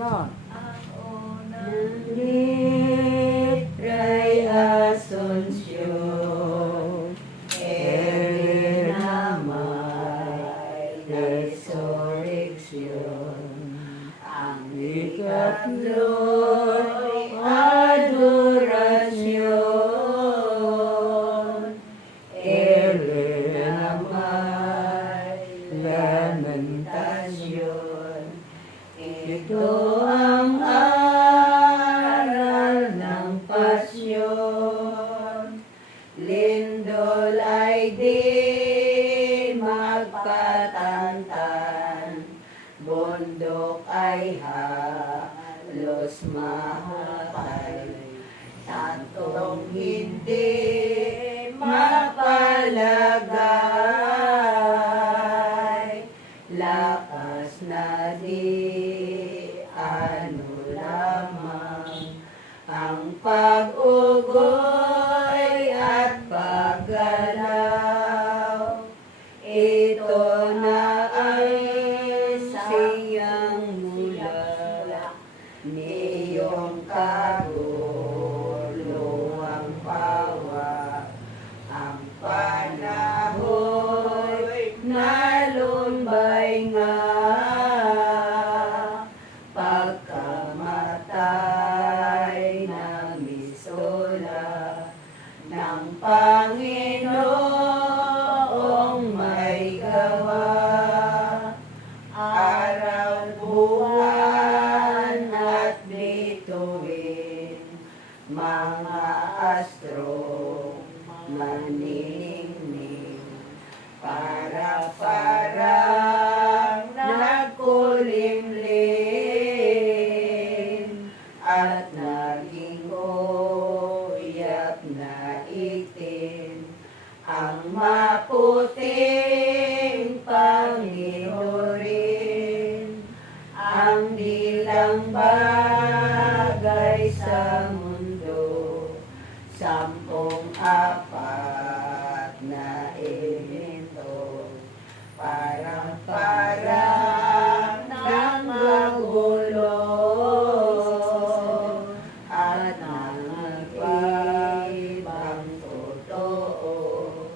Son. Ang unang litray Asunsyon, ere na may resurrection. Ang ikatlo'y adorasyon, ere na may lamentasyon. Ito ang aral ng pasyon, lindol ay di magpatantan, bundok ay halos mahapay, tantong hindi mapalagay, lakas na di ano lamang ang pag-ugoy at paggalaw. Ito na ay siyang mula niyong kaguluhang pawa. Ang panahoy nalumbay nga, pagkamatay na misula ng Panginoong may gawa. Araw, buwan at bituin, mga astro maniningning, para-parang nagkulimlim at naging uyap na itim ang maputing Panginoon. Ang dilang bagay sa mundo, 14 na elemento, parang nang magulo at nangibang totoo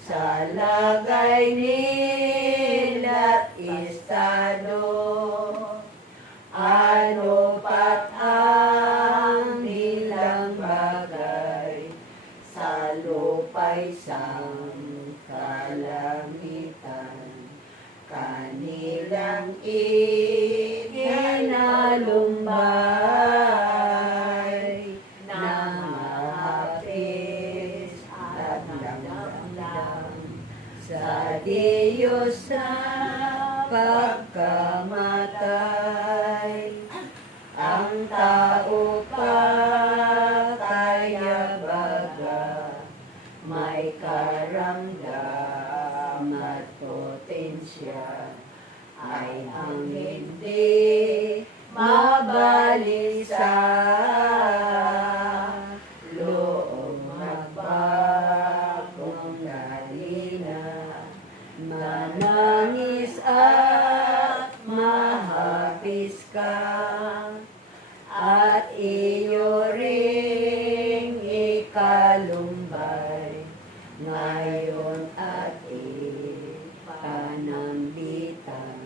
sa lagay nila't estado. Ano pat ang nilang bagay sa lupa'y sangkalangitan, kanilang ikinalumbay na mahapis at nagdamdam sa Diyos sa pagkamatay. Ang tao kaya baga, may karamdam at potensya, ay ang hindi mabalisa. Loob magbagong dalina, manangis at mahapis ka, at iyo ring ikalumbay ngayon at ipanambitan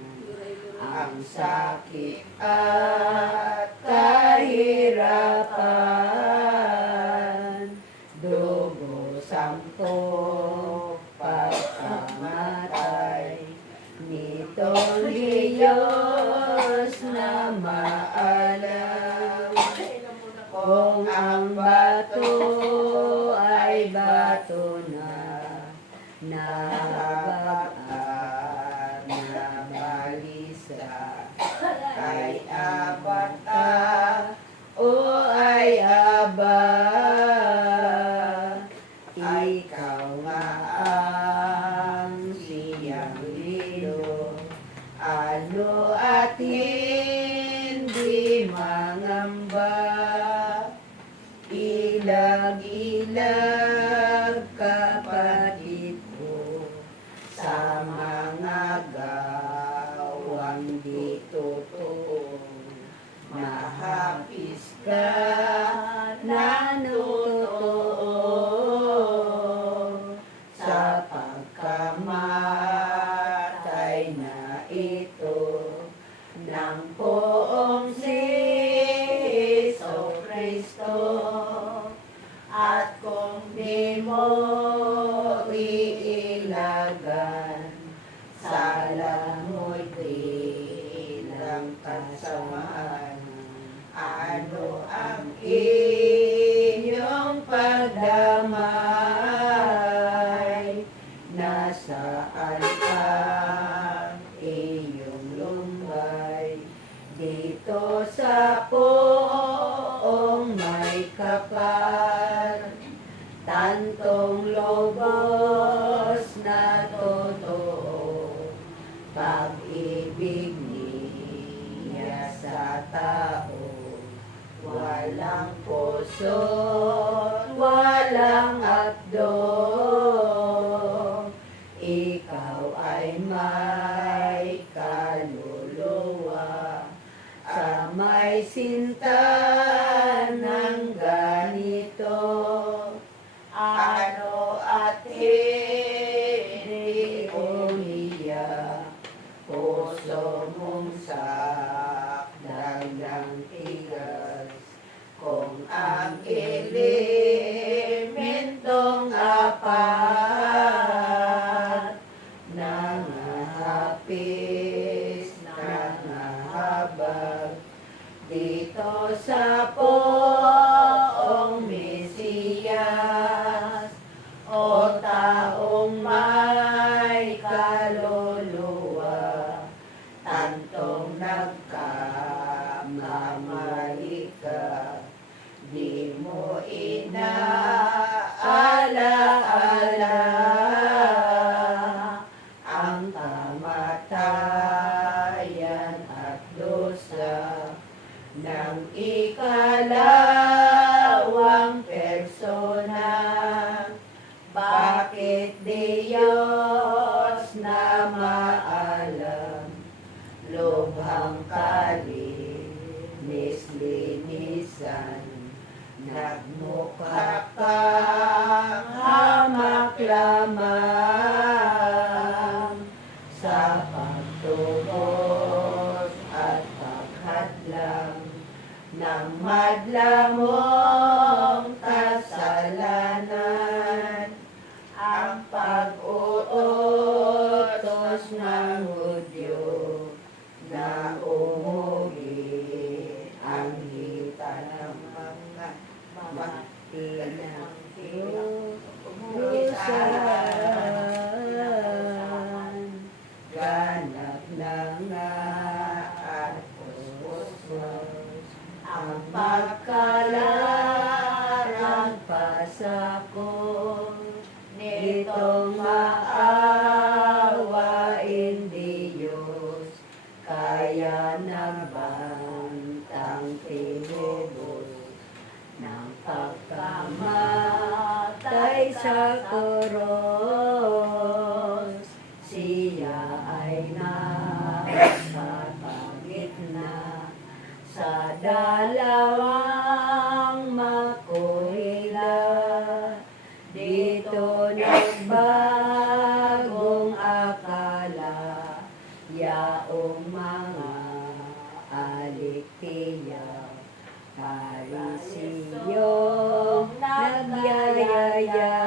ang sakit at kahirapan. Dugo 10 pagkamatay nitong Diyos na maalam, kung ang bato ay bato na nabagaan na balisa, kay abata o ay aba, ikaw nga ang siyang lilo, ano at hindi mangamba. Ilag-ilag kapatid ko sa mga gawang di totoo, ka nanutuo sa pagkamatay na ito ng poong si Jesucristo. At kung di mo iilagan, sala mo'y bilang kasamaan. Ano ang iyong pagdamay? Nasaan ang iyong lumbay? Dito sa poong may kapal, tantong lobos na totoo, pag-ibig niya sa tao. Walang puso, walang akdo, ikaw ay may kaluluwa. Sa may sinta ng ganito, ano at hindi umiyak, puso mong sakdal ng tigas. Kung ang elementong apat nangahapis, nangahabag dito sa poong Mesiyas, o taong may kaluluwa, tantong nagkamali ka. Di mo inaalaala ang kamatayan at dosa ng ikalawang persona. Bakit Diyos na maalam, lubhang kalinis-linisan, nagmukha kang hamak lamang sa pagtubos at paghadlang ng madlamong kasalanan. Ang pag-uutos ng Hudyo na umuwi ang hita ng mga matinang Lusan, ganap na nga at puspos ang pagkalarang pasako nitong maawain Diyos, kaya nagbantang tinubos ng pagkamatay sa krus. Siya ay nakapagitna sa dalawang makuhila. Dito nagbagong akala, yaong mga aliktiya, Parisiyong nagyayaya,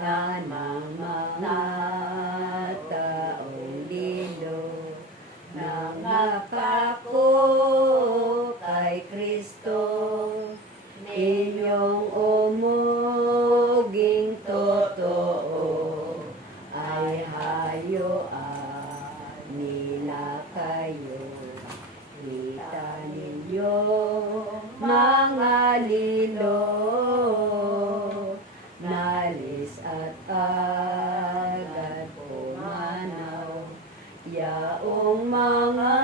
kanang mga taong lilo, nangakako kay Kristo, ninyong umuging totoo, ay hayuan nila kayo. Kita ninyo mga lilo, nalis at agad pumanaw, yaong mga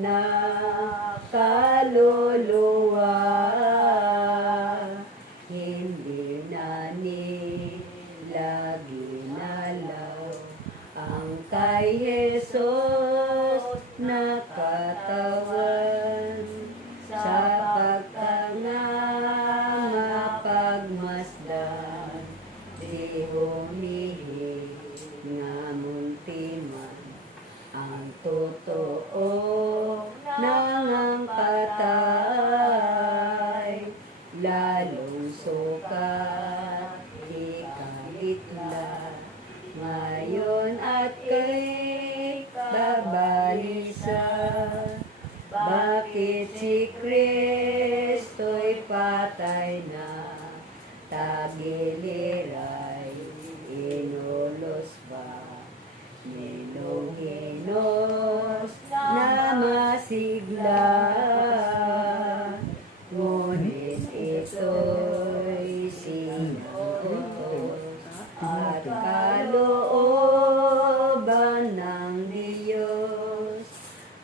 na kaluluwa, hindi na nila ginalaw ang kay Jesus na katawan, sapagkat nga mapagmasdan, di humihi nga muntiman ang totoo nang patay, lalong sukat ikalitla, ngayon at kay babalisa. Bakit si Kristo'y patay na, tagiliray inulos ba? Ninuhinos na masigla, ngunit ito'y sinutos at kalooban ng Diyos,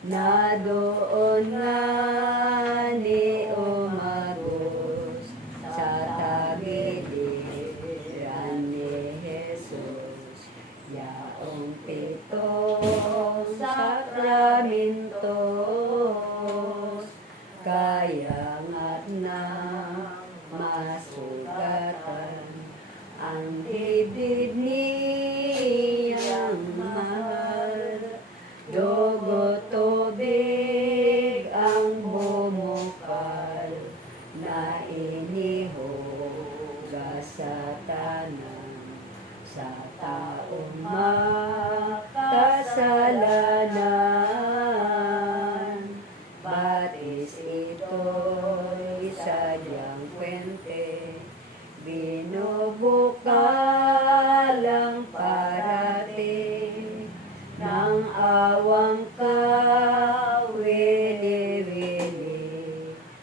na doon nga ni umagos sa tagiliran ni Jesus, yaong pitong sakramentos, kaya nga't na masugatan ang dibdib niyang mahal. Dugo tubig ang bumukal, na inihugas sa tanan, sa taong makasalanan. Batis ito'y sadyang kwente, binubukalang parating ng awang kawili-wili,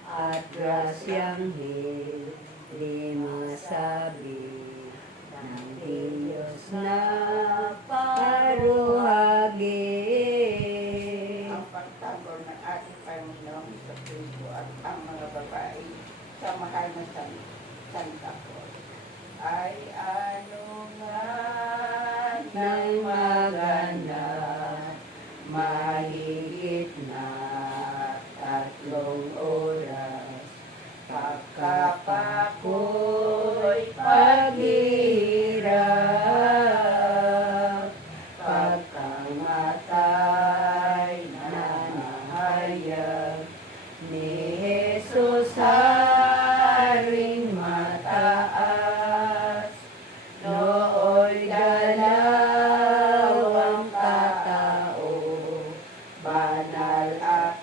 at grasyang hindi masabi ng Diyos na paruhagi. Ang pagtanggol ng ating Panginoong Kristo at ang mga babae sa mahal na Santa Cruz ay ano nga Nang maganda, mahigit na 3 oras, pagkapako'y paghirap, pagkamatay na nahayag ni Jesus haring mataas, nooy dalawang katao, banal at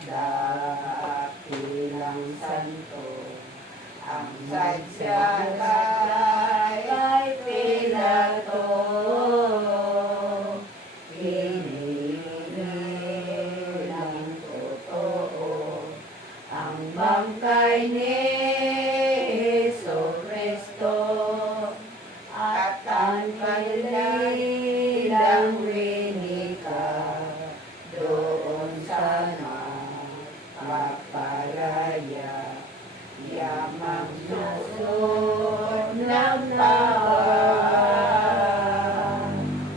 dakilang santo, ang sadya kay Pilato, inilang totoo ang bangkay ni Jesucristo, at ang kanilang rinika doon sa napapalaya, yamang susod ng tawag,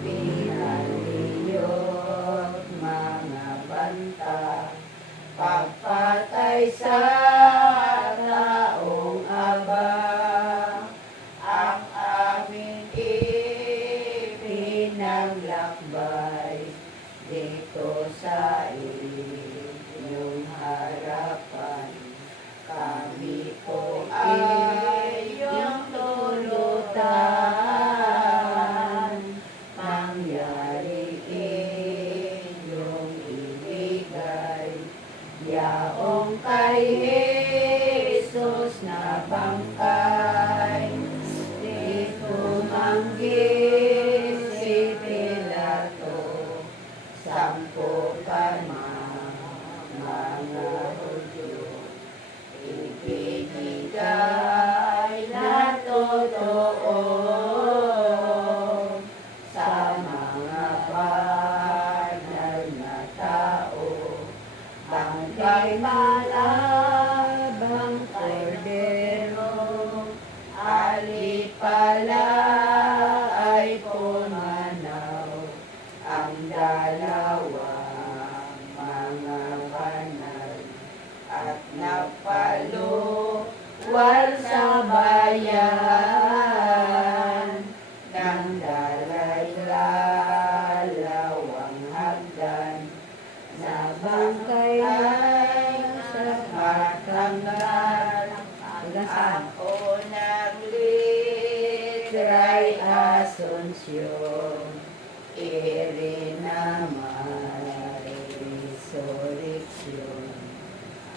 pinaliyot mga banta, pagpatay sa taong abang, ang aming ipinaglakbay dito sa inyong harapan. Kami po ay iyong tulutan, nangyari inyong ibigay, yaong kay Jesus na bangkay, di tumanggit si Pilato, 10 mga Hudyo, ibinigay na totoo sa mga banal na tao, Kapalabang kordero, alipala ay pumanaw, ang dalawang mga banal, at napaluwal sa bayan, ng dalawang hagdan, na bangkay sa matanggal. Ako naglitray Asunsyon, irinamay resurreksyon.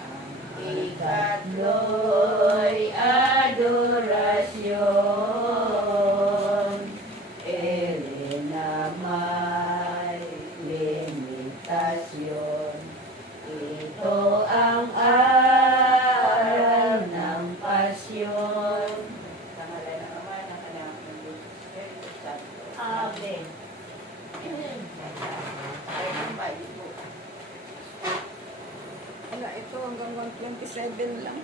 Ang ikatlo'y adorasyon, irinamay limitasyon. Ito ang aral ng pasyon. Sa ngalan ng Ama, ng Anak, ng Diyos, Espiritu Santo. Amen. Ay, ang bayo po. Wala, ito hanggang 127 lang.